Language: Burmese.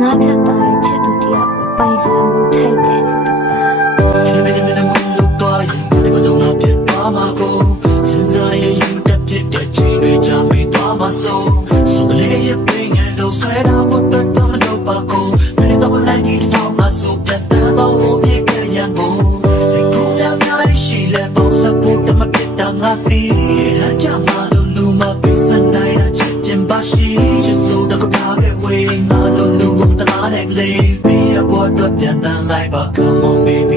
ငါထက်သားတဲ့ချစ်သူတယောက်ပိုင်ဆိုင်မှုထိုက်တယ်လို့သူကမင်းမလို့တော့ရင်ဒီမလုံးတော့ပြတ်သွားမှာကိုစဉ်းစားရရင်တက်ပြစ်တဲ့ချိန်တွေကြမိသွားမှာဆိုကလေးရဲ့ပင်ငယ်လို့ဆွဲတော့ဘတ်တော့မလို့ပါကိုမင်းတော့လိုက်ကြည့်တော့မှာဆိုပြတ်တဲ့ဘောင်းမြေကရန်ကိုစိတ်ကူးလည်းများရှိလဲပေါ့စပူတမပြတ်တာငါပြီးရကြမှာလို့လူမပိစံနိုင်တာချစ်တင်ပါရှိချစ်ဆိုတော့ကခဲ့ဝေးငါလို့လူကုန်တလားနဲ့လေပြီးရပေါ်တော့ပြန်တန်လိုက်ပါ Come on baby